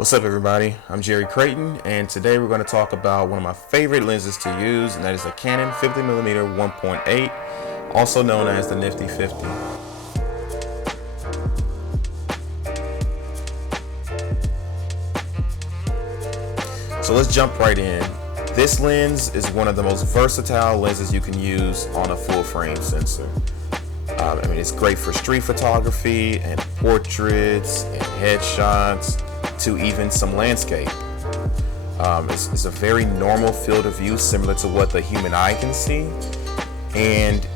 What's up, everybody? I'm Jerry Creighton, and today we're going to talk about one of my favorite lenses to use, and that is the Canon 50mm 1.8, also known as the Nifty 50. So let's jump right in. This lens is one of the most versatile lenses you can use on a full frame sensor. It's great for street photography and portraits and headshots, to even some landscape. It's a very normal field of view, similar to what the human eye can see, and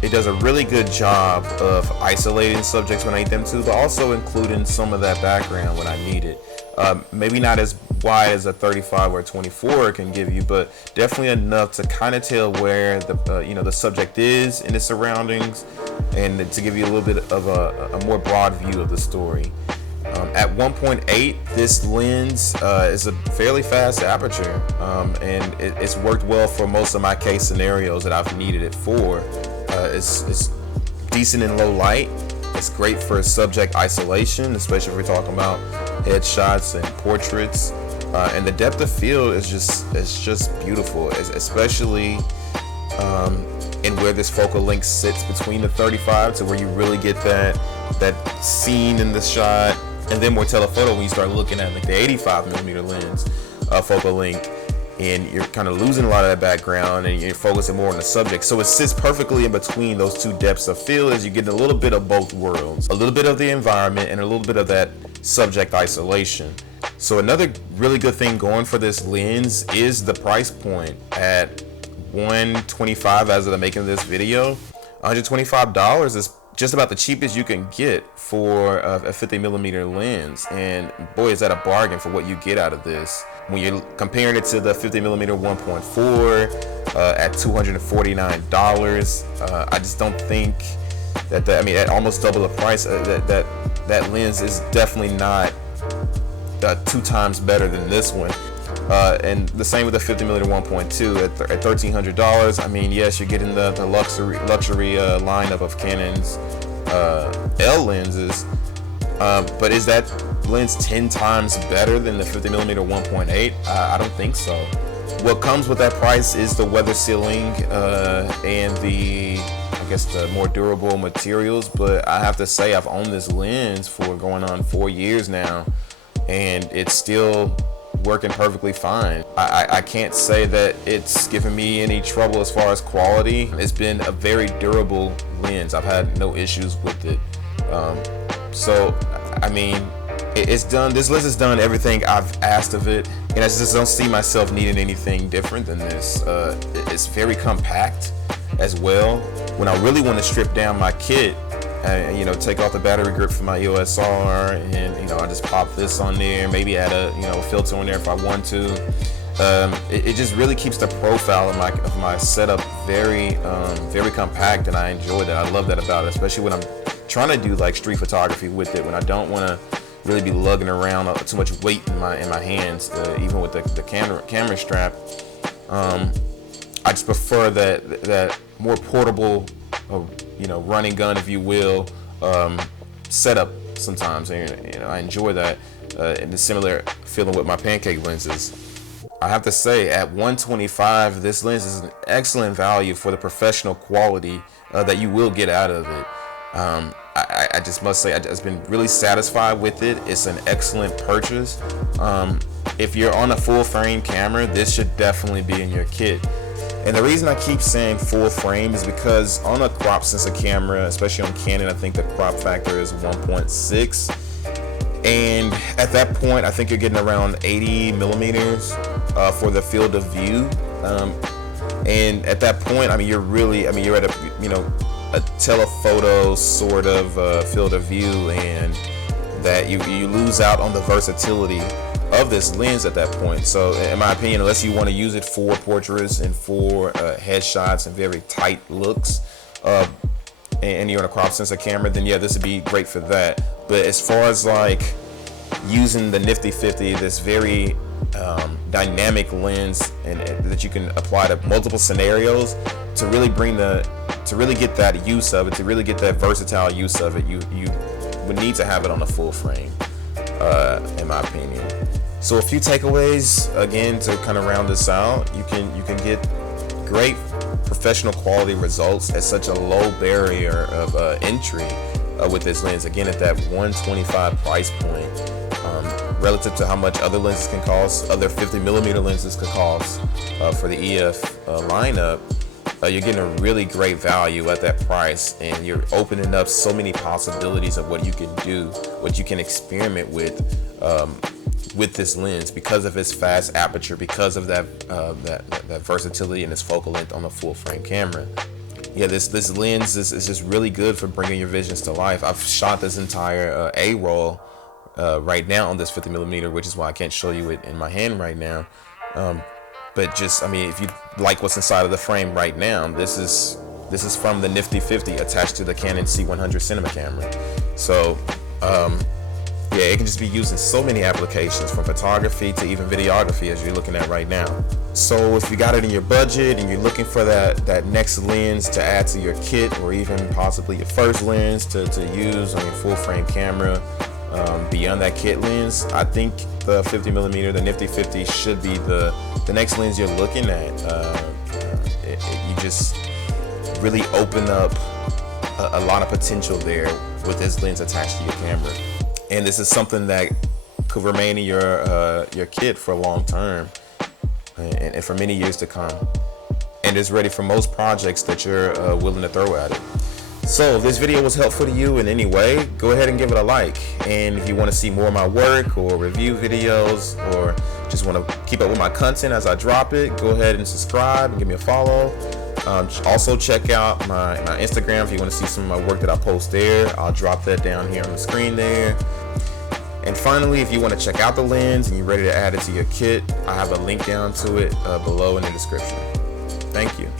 it does a really good job of isolating subjects when I need them to, but also including some of that background when I need it. Maybe not as wide as a 35 or a 24 can give you, but definitely enough to kind of tell where the subject is in its surroundings, and to give you a little bit of a more broad view of the story. At 1.8, this lens is a fairly fast aperture, and it's worked well for most of my case scenarios that I've needed it for. It's decent in low light. It's great for subject isolation, especially if we're talking about headshots and portraits. And the depth of field is just beautiful, especially in where this focal length sits between the 35 to where you really get that scene in the shot. And then more telephoto when you start looking at like the 85mm lens focal length, and you're kind of losing a lot of that background and you're focusing more on the subject. So it sits perfectly in between those two depths of field, as you get a little bit of both worlds, a little bit of the environment and a little bit of that subject isolation. So another really good thing going for this lens is the price point at $125 as of the making of this video. $125 is just about the cheapest you can get for a 50mm lens, and boy, is that a bargain for what you get out of this. When you're comparing it to the 50mm 1.4 at $249, I just don't think that at almost double the price, that lens is definitely not 2 times better than this one. And the same with the 50mm 1.2 at $1,300. I mean, yes, you're getting the luxury lineup of Canon's L lenses, but is that lens 10 times better than the 50mm 1.8? I don't think so. What comes with that price is the weather sealing and the more durable materials, but I have to say I've owned this lens for going on 4 years now, and it's still working perfectly fine. I can't say that it's given me any trouble as far as quality. It's been a very durable lens. I've had no issues with it. This lens has done everything I've asked of it, and I just don't see myself needing anything different than this. It's very compact as well. When I really want to strip down my kit, take off the battery grip from my EOS R, and I just pop this on there, maybe add a filter on there if I want to. It just really keeps the profile of my setup very compact, and I enjoy that. I love that about it, especially when I'm trying to do like street photography with it, when I don't want to really be lugging around too much weight in my hands, even with the camera strap. I just prefer that more portable, running gun, if you will, setup sometimes. I enjoy that, and the similar feeling with my pancake lenses. I have to say, at $125, this lens is an excellent value for the professional quality that you will get out of it. I just must say, I've just been really satisfied with it. It's an excellent purchase. If you're on a full frame camera, this should definitely be in your kit. And the reason I keep saying full frame is because on a crop sensor camera, especially on Canon, I think the crop factor is 1.6. And at that point, I think you're getting around 80 millimeters for the field of view. And at that point, you're at a telephoto sort of field of view, and that you lose out on the versatility of this lens at that point. So in my opinion, unless you want to use it for portraits and for headshots and very tight looks, and you're on a crop sensor camera, then yeah, this would be great for that. But as far as like using the Nifty 50, this very dynamic lens, and that you can apply to multiple scenarios to really get that use of it, to really get that versatile use of it, you would need to have it on a full frame. in my opinion. So a few takeaways again to kind of round this out. You can get great professional quality results at such a low barrier of entry with this lens. Again, at that $125 price point, relative to how much other lenses can cost, other 50mm lenses could cost for the EF lineup. You're getting a really great value at that price, and you're opening up so many possibilities of what you can do, what you can experiment with this lens, because of its fast aperture, because of that versatility and its focal length on a full frame camera. Yeah, this lens is just really good for bringing your visions to life. I've shot this entire A roll right now on this 50mm, which is why I can't show you it in my hand right now. But just, I mean, if you like what's inside of the frame right now, this is from the Nifty 50 attached to the Canon C100 cinema camera. So yeah, it can just be used in so many applications, from photography to even videography, as you're looking at right now. So if you got it in your budget and you're looking for that next lens to add to your kit, or even possibly your first lens to use on your full frame camera, beyond that kit lens, I think the 50mm, the Nifty 50, should be the next lens you're looking at. You just really open up a lot of potential there with this lens attached to your camera. And this is something that could remain in your kit for long term and for many years to come. And it's ready for most projects that you're willing to throw at it. So if this video was helpful to you in any way, go ahead and give it a like. And if you want to see more of my work or review videos, or just want to keep up with my content as I drop it, go ahead and subscribe and give me a follow. Also check out my Instagram if you want to see some of my work that I post there. I'll drop that down here on the screen there. And finally, if you want to check out the lens and you're ready to add it to your kit, I have a link down to it below in the description. Thank you.